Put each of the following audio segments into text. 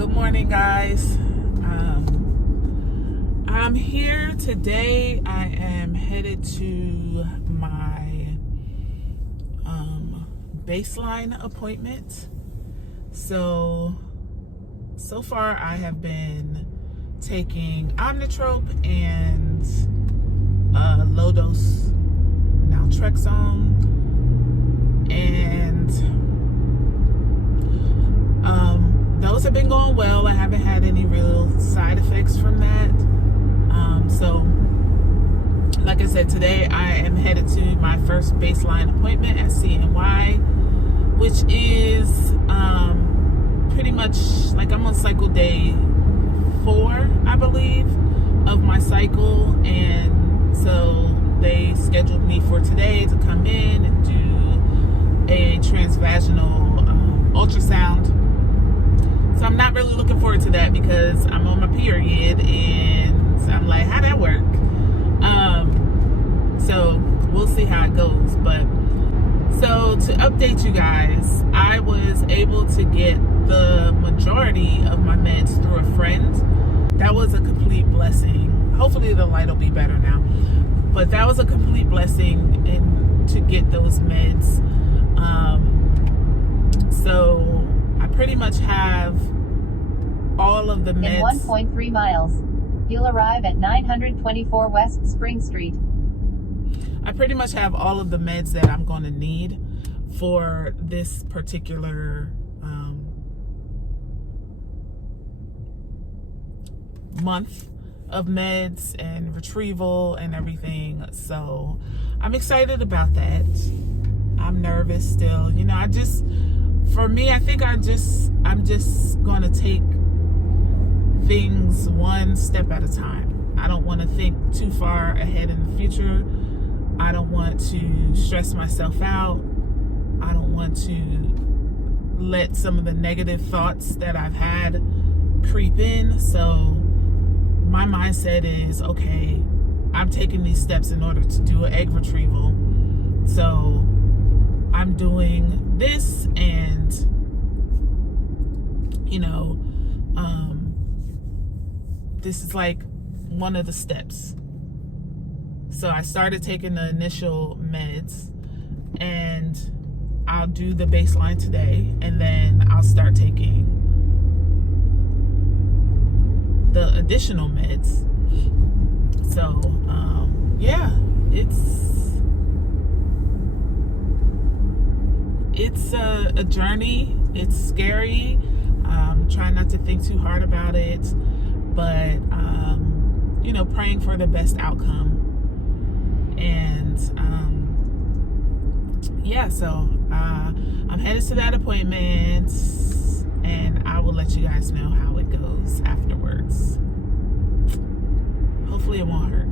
Good morning, guys. I'm here today. I am headed to my baseline appointment. So far I have been taking Omnitrope and low dose naltrexone, and those have been going well. I haven't had any real side effects from that. So like I said, today I am headed to my first baseline appointment at CNY, which is pretty much like I'm on cycle day 4, I believe, of my cycle. And so they scheduled me for today to come in and do a transvaginal ultrasound. So I'm not really looking forward to that because I'm on my period, and I'm like, how'd that work? So we'll see how it goes. But so to update you guys, I was able to get the majority of my meds through a friend. That was a complete blessing. Hopefully the light will be better now. But that was a complete blessing to get those meds. So I pretty much have all of the meds. In 1.3 miles, you'll arrive at 924 West Spring Street. I pretty much have all of the meds that I'm going to need for this particular month of meds and retrieval and everything. So I'm excited about that. I'm nervous still. You know, I think I'm just going to take things one step at a time. I don't want to think too far ahead in the future. I don't want to stress myself out. I don't want to let some of the negative thoughts that I've had creep in. So my mindset is, okay, I'm taking these steps in order to do an egg retrieval. So I'm doing this, and this is like one of the steps. So I started taking the initial meds, and I'll do the baseline today, and then I'll start taking the additional meds. So yeah, it's a journey. It's scary. Trying not to think too hard about it, but praying for the best outcome. And so I'm headed to that appointment, and I will let you guys know how it goes afterwards. Hopefully it won't hurt.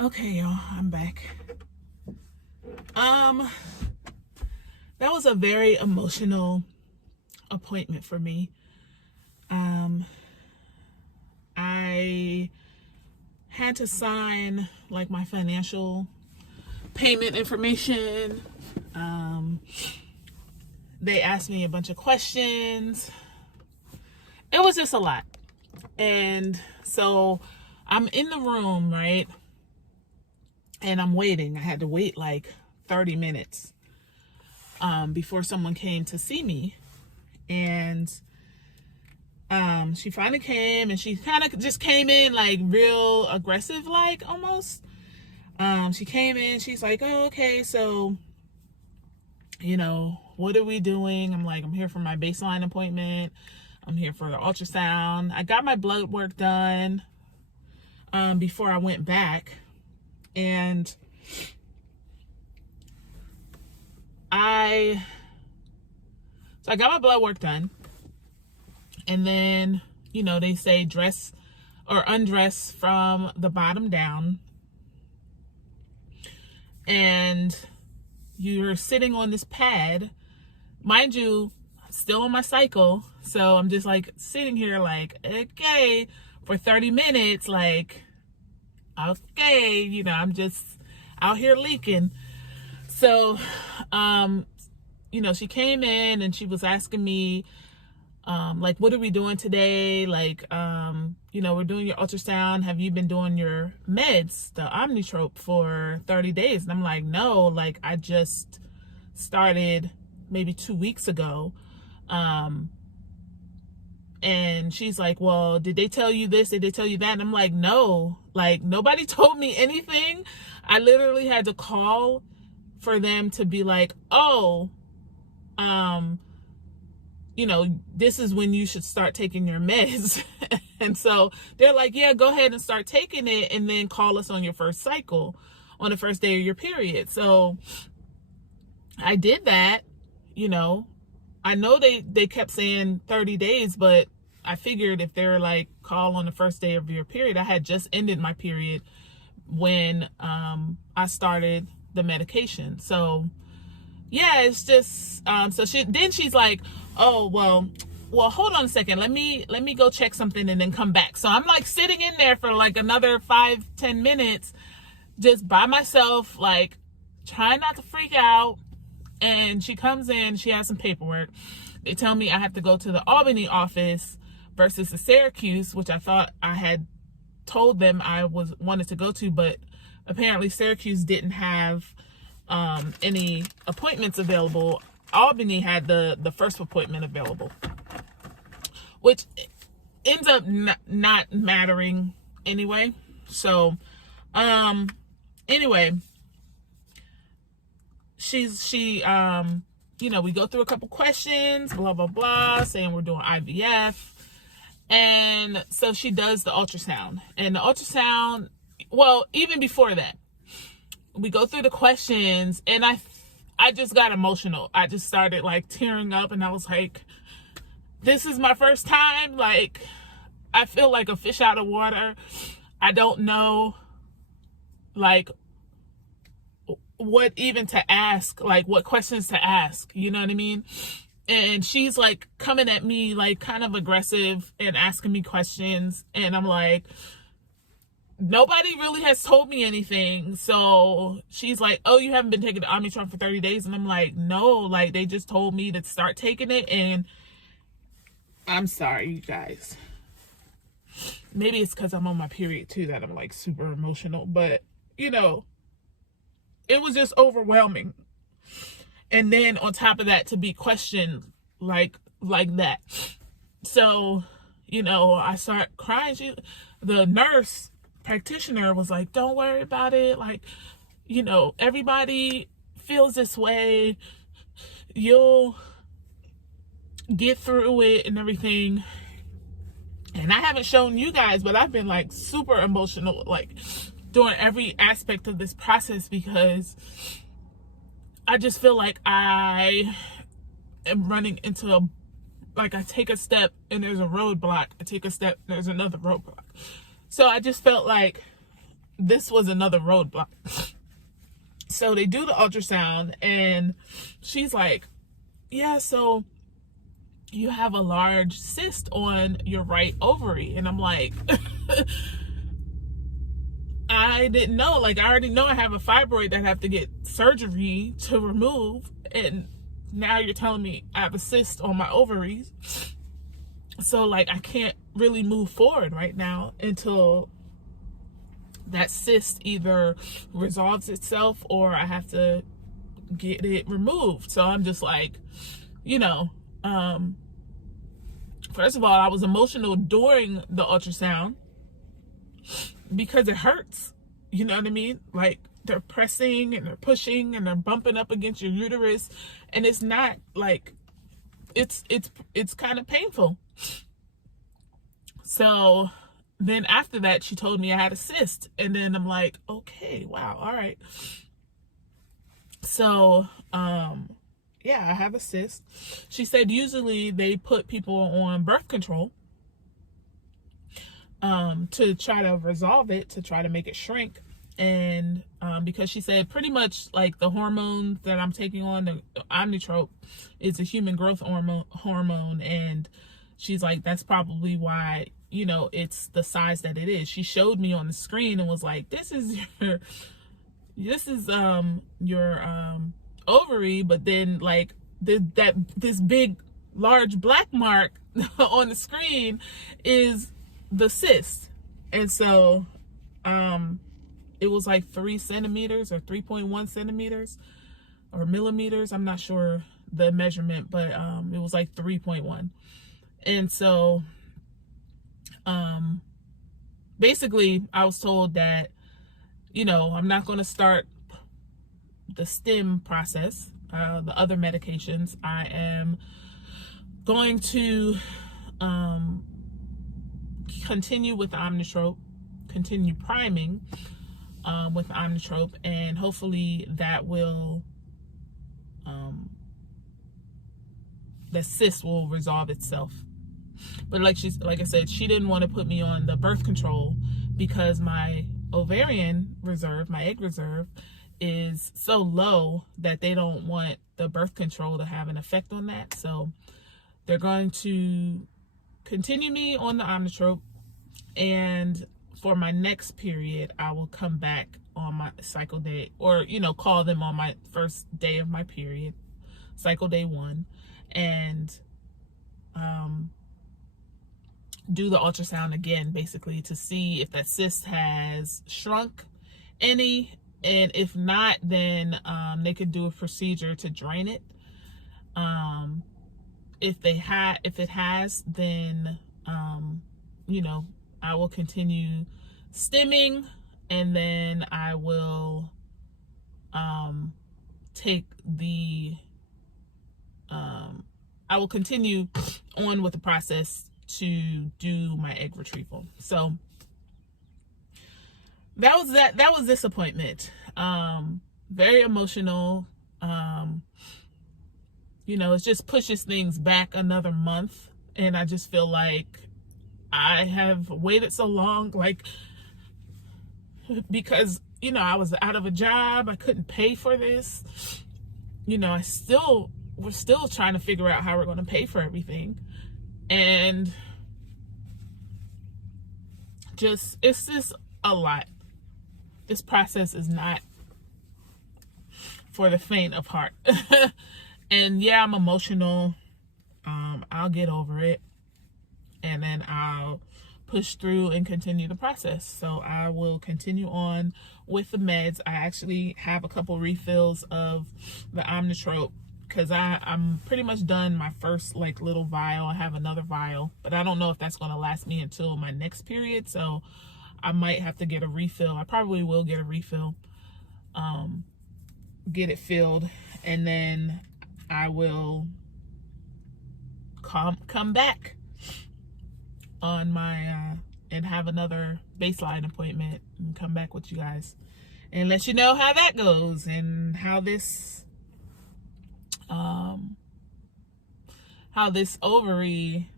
Okay, y'all, I'm back. That was a very emotional appointment for me. I had to sign like my financial payment information. They asked me a bunch of questions. It was just a lot. And so I'm in the room, right? And I'm waiting. I had to wait like 30 minutes before someone came to see me. And she finally came, and she kind of just came in like real aggressive, like almost. She came in, she's like, oh, okay, so, what are we doing? I'm like, I'm here for my baseline appointment. I'm here for the ultrasound. I got my blood work done before I went back. And I got my blood work done. And then, they say dress or undress from the bottom down. And you're sitting on this pad. Mind you, still on my cycle. So I'm just like sitting here like, okay, for 30 minutes, like, okay, you know, I'm just out here leaking. So, you know, she came in and she was asking me, like, what are we doing today? Like, you know, we're doing your ultrasound. Have you been doing your meds, the Omnitrope, for 30 days? And I'm like, no, like, I just started maybe 2 weeks ago. And she's like, well, did they tell you this? Did they tell you that? And I'm like, no, like, nobody told me anything. I literally had to call for them to be like, oh, you know, this is when you should start taking your meds. And so they're like, yeah, go ahead and start taking it, and then call us on your first cycle, on the first day of your period. So I did that. You know, I know they kept saying 30 days, but I figured if they're like, call on the first day of your period, I had just ended my period when I started the medication. So yeah, it's just so she's like, oh, well, hold on a second, let me go check something and then come back. So I'm like sitting in there for like another 5-10 minutes just by myself, like trying not to freak out. And she comes in, she has some paperwork. They tell me I have to go to the Albany office versus the Syracuse, which I thought I had told them I wanted to go to, but apparently Syracuse didn't have any appointments available. Albany had the first appointment available, which ends up not mattering anyway. So anyway, she you know, we go through a couple questions, blah blah blah, saying we're doing IVF. And so she does the ultrasound, and the ultrasound, well, even before that, we go through the questions, and I just got emotional. I just started like tearing up, and I was like, this is my first time. Like, I feel like a fish out of water. I don't know, like, what even to ask, like what questions to ask, you know what I mean? And she's like coming at me like kind of aggressive and asking me questions, and I'm like, nobody really has told me anything. So she's like, oh, you haven't been taking the Omnitrope for 30 days? And I'm like, no, like they just told me to start taking it. And I'm sorry, you guys, maybe it's because I'm on my period too that I'm like super emotional, but you know, it was just overwhelming. And then on top of that, to be questioned like that. So, you know, I start crying. The nurse practitioner was like, don't worry about it. Like, you know, everybody feels this way. You'll get through it and everything. And I haven't shown you guys, but I've been like super emotional, like during every aspect of this process, because I just feel like I am running into like I take a step and there's a roadblock. I take a step, there's another roadblock. So I just felt like this was another roadblock. So they do the ultrasound, and she's like, yeah, so you have a large cyst on your right ovary. And I'm like, I didn't know. Like, I already know I have a fibroid that I have to get surgery to remove, and now you're telling me I have a cyst on my ovaries. So like, I can't really move forward right now until that cyst either resolves itself or I have to get it removed. So I'm just like, you know, first of all, I was emotional during the ultrasound because it hurts, you know what I mean? Like, they're pressing and they're pushing and they're bumping up against your uterus, and it's not like, it's kind of painful. So then after that, she told me I had a cyst, and then I'm like, okay, wow, all right. So yeah, I have a cyst. She said usually they put people on birth control to try to resolve it, to try to make it shrink. And because she said pretty much like the hormone that I'm taking on, the Omnitrope, is a human growth hormone, and she's like, that's probably why you know, it's the size that it is. She showed me on the screen and was like, this is your ovary, but then like this big large black mark on the screen is the cyst. And so it was like 3 centimeters or 3.1 centimeters or millimeters. I'm not sure the measurement, but it was like 3.1. And so basically I was told that, you know, I'm not going to start the stim process, the other medications. I am going to continue with the Omnitrope, continue priming with the Omnitrope, and hopefully that will, the cyst will resolve itself. But like I said, she didn't want to put me on the birth control because my ovarian reserve, my egg reserve, is so low that they don't want the birth control to have an effect on that. So they're going to continue me on the Omnitrope, and for my next period, I will come back on my cycle day, or, you know, call them on my first day of my period, cycle day 1, and do the ultrasound again, basically, to see if that cyst has shrunk any, and if not, then they could do a procedure to drain it. If it has, then you know, I will continue stimming, and then I will I will continue on with the process to do my egg retrieval. So that was disappointment. Very emotional. You know, it just pushes things back another month, and I just feel like I have waited so long, like, because, you know, I was out of a job, I couldn't pay for this, you know, we're still trying to figure out how we're going to pay for everything, and it's just a lot. This process is not for the faint of heart. And yeah, I'm emotional. I'll get over it, and then I'll push through and continue the process. So I will continue on with the meds. I actually have a couple refills of the Omnitrope because I'm pretty much done my first like little vial. I have another vial, but I don't know if that's going to last me until my next period, so I might have to get a refill. I probably will get a refill, get it filled, and then I will come back on my and have another baseline appointment and come back with you guys and let you know how that goes, and how this ovary,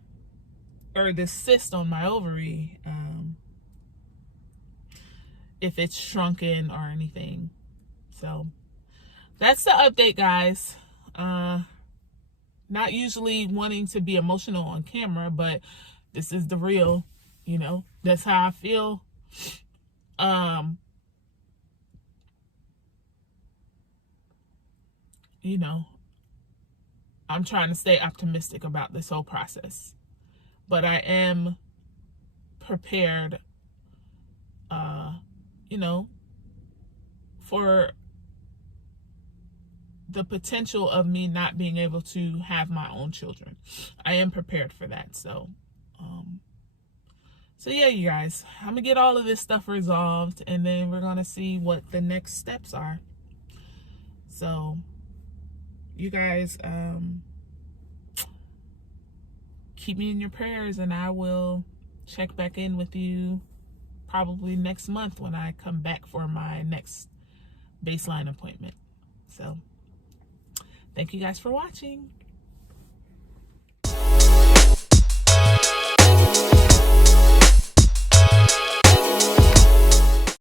or this cyst on my ovary, if it's shrunken or anything. So that's the update, guys. Not usually wanting to be emotional on camera, but this is the real, you know, that's how I feel. You know, I'm trying to stay optimistic about this whole process, but I am prepared, you know, for the potential of me not being able to have my own children. I am prepared for that. So yeah, you guys, I'm gonna get all of this stuff resolved, and then we're gonna see what the next steps are. So you guys, keep me in your prayers, and I will check back in with you probably next month when I come back for my next baseline appointment. So thank you guys for watching.